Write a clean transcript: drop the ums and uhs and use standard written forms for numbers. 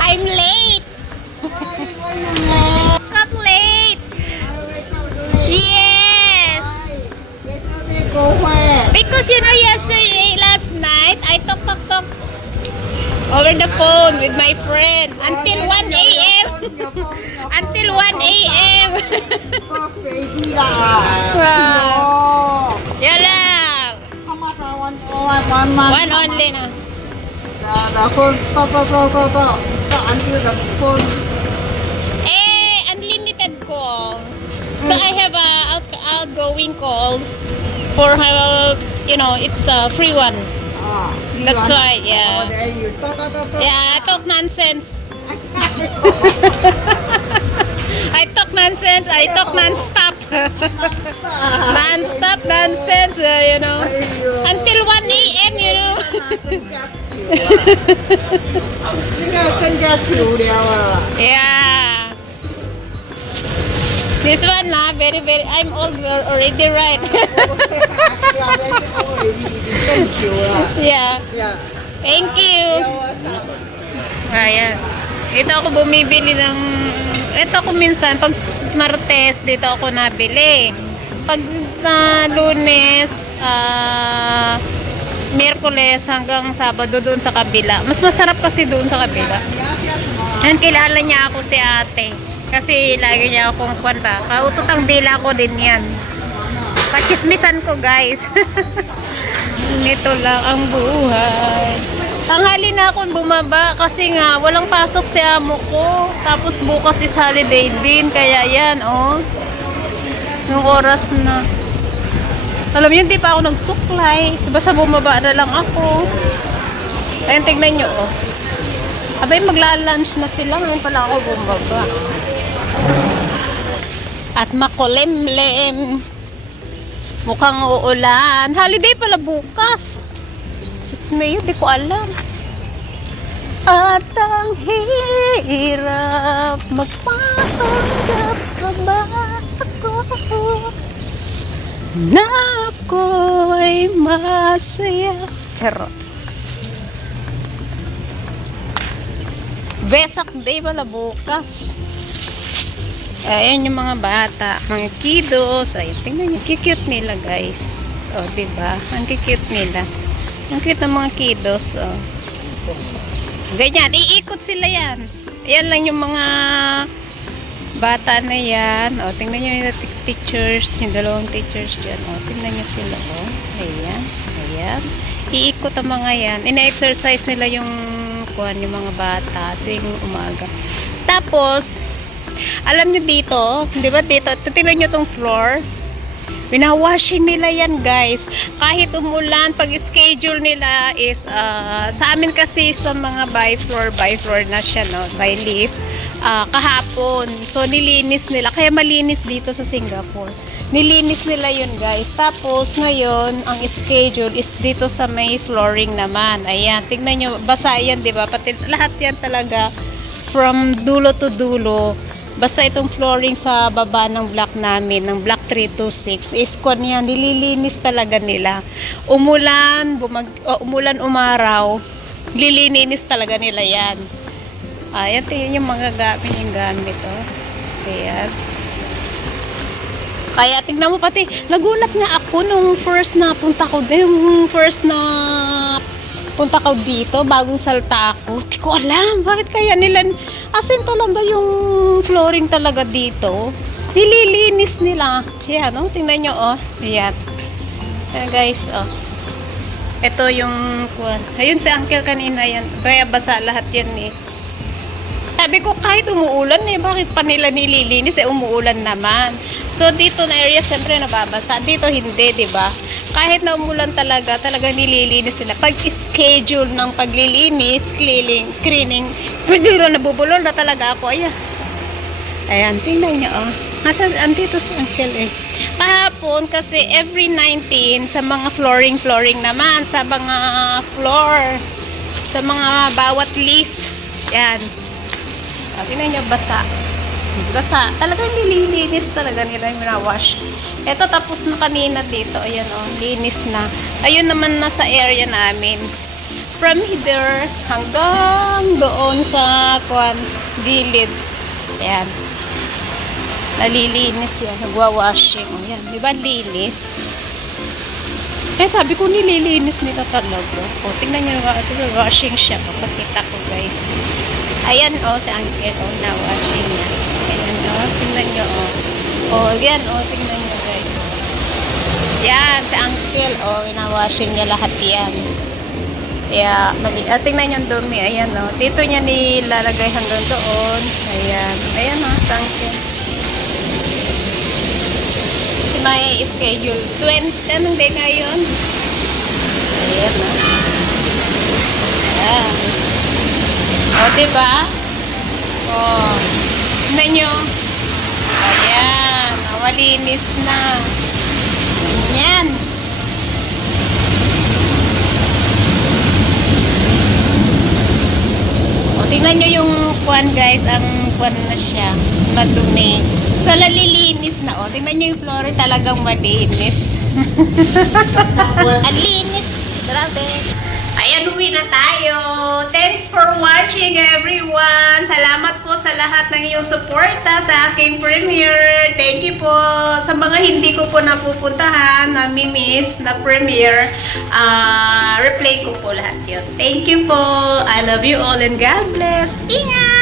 I'm late. Up late. Yes. Yesterday go where? Because yesterday, last night, I talk over the phone with my friend until 1 a.m. Until 1 a.m. So crazy lah. Wow. Oh. Yan lang. How much I want? One month. One only na. The phone talk until the phone. Unlimited call. So I have outgoing calls for it's a free one. That's why, yeah. Oh, then you talk. Yeah, I talk nonsense. I talk nonsense. I talk non-stop. Non-stop nonsense, Until 1 a.m., 这个更加久了啊。 Yeah. This one lah, very, I'm old already, right? Yeah. Thank you. Ayan. Ito ako bumibili ng... Ito ako minsan, pag Martes, dito ako nabili. Pag Lunes, Miyerkules hanggang Sabado doon sa kabila. Mas masarap kasi doon sa kabila. Yan, kilala niya ako si ate. Kasi lagi niya akong kwanta. Kaututang dila ko din yan. Pachismisan ko, guys. Nito lang ang buhay. Tanghali na akong bumaba kasi nga walang pasok si amo ko. Tapos bukas is holiday din. Kaya yan, oh. Yung oras na. Alam niyo, hindi pa ako nagsuklay. Basta bumaba na lang ako. Ayun, tignan nyo, oh. Abay, magla-lunch na sila. Ngayon pala ako bumaba. At makulimlim. Mukhang uulan. Holiday pala bukas. Ismayo, di ko alam. At ang hirap magpapanggap pa ba ako na ako'y masaya. Charot. Vesak Day pala bukas. Ayan yung mga bata, mga kiddos. Ay, tingnan nyo, cute nila, guys. O, diba? Ang cute nila. Ang cute ng mga kiddos, o. Ganyan, iikot sila yan. Ayan lang yung mga bata na yan. O, tingnan nyo yung teachers, yung dalawang teachers dyan. O, tingnan nyo sila, o. Ayan, ayan. Iikot ang mga yan. Ina-exercise nila yung mga bata tuwing umaga. Tapos, alam nyo dito, di ba dito, tingnan nyo tong floor. Pinawashing nila yan, guys. Kahit umulan, pag schedule nila is, sa amin kasi sa mga by floor na siya, no? By lift, kahapon. So, nilinis nila. Kaya malinis dito sa Singapore. Nilinis nila yun, guys. Tapos, ngayon, ang schedule is dito sa may flooring naman. Ayan, tingnan nyo, basa yan, di ba? Pati lahat yan talaga, from dulo to dulo. Basta itong flooring sa baba ng block namin, ng block 326, is kon yan, nililinis talaga nila. Umulan, umaraw, lilininis talaga nila yan. Ayan, tingnan yung mga gamit, oh. Ayan. Kaya tignan mo, pati nagulat nga ako nung first na punta ko dito, bagong salta ako. Di ko alam, bakit kaya nila, asin talaga yung flooring talaga dito. Nililinis nila. Ayan, oh, tingnan nyo, oh. Ayan. Ayan, guys, oh. Ito yung, ayun si uncle kanina, yan. Kaya basa lahat yan, eh. Sabi ko, kahit umuulan, eh, bakit pa nila nililinis? Eh, umuulan naman. So, dito na area, siyempre, nababasa. Dito, hindi, diba? Kahit na umulan talaga nililinis nila. Pag-schedule ng paglilinis, cleaning, nabubulol na talaga ako. Ayan. Ayan, tingnan nyo, oh. Andito si uncle, eh. Kahapon, kasi every 19, sa mga flooring naman, sa mga floor, sa mga bawat lift. Ayan. Tingnan nyo, basa. Talagang nililinis talaga nila yung minawash. Ito, tapos na kanina dito. Ayan, oh, linis na. Ayun naman nasa area namin. from here hanggang doon sa gilid. Ayan. Nalilinis yan. Nagwa-washing. O yan. Di ba linis? Kaya sabi ko nililinis nila talaga. O, tingnan nyo nga. Washing siya. Papakita ko guys. Ayan o, si Uncle o, na-washing niya. Ayan o, tingnan nyo o. O, yan o, tingnan nyo guys. Yan, si Uncle o, na-washing niya lahat yan. Kaya, tingnan nyo ang dumi. Ayan o, dito niya nilalagay hanggang doon. Ayan. Ayan o, si Uncle. May schedule 20 anong day ngayon? Ayan na. Ayan. O, diba? O, tignan nyo. Ayan. Malinis na. Ayan. O, tignan nyo yung kwan guys. Ang kwan na siya. Madumi. So, nalilinis na. O, tingnan nyo yung flooring talagang malinis. Ang linis. Grabe. Ayan, uwi na tayo. Thanks for watching, everyone. Salamat po sa lahat ng iyong suporta sa aking premiere. Thank you po sa mga hindi ko po napupuntahan, nami-miss na premiere. Replay ko po lahat yun. Thank you po. I love you all and God bless. Ingat!